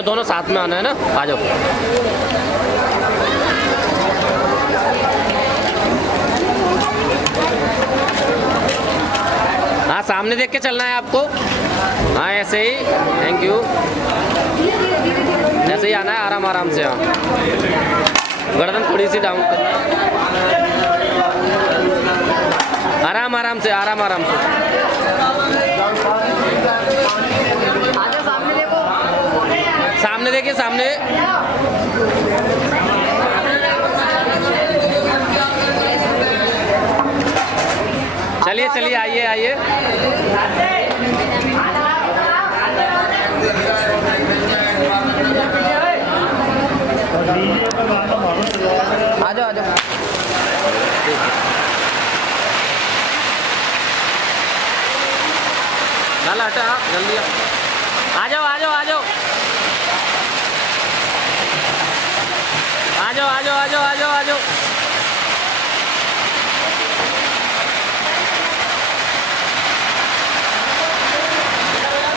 जाओ, दोनों साथ में आना है ना, आ जाओ। हाँ सामने देख के चलना है आपको। हाँ ऐसे ही, थैंक यू। ऐसे ही आना है, आराम आराम से। हाँ गर्दन थोड़ी सी डाउन करना, आराम आराम से, आराम आराम से। सामने देखिए, सामने। चलिए चलिए, आइए आइए। आ जाओ आ जाओ। नाला हटा, जल्दी आ जाओ आ जाओ आ जाओ आ जाओ आ जाओ आ जाओ आ जाओ आ जाओ।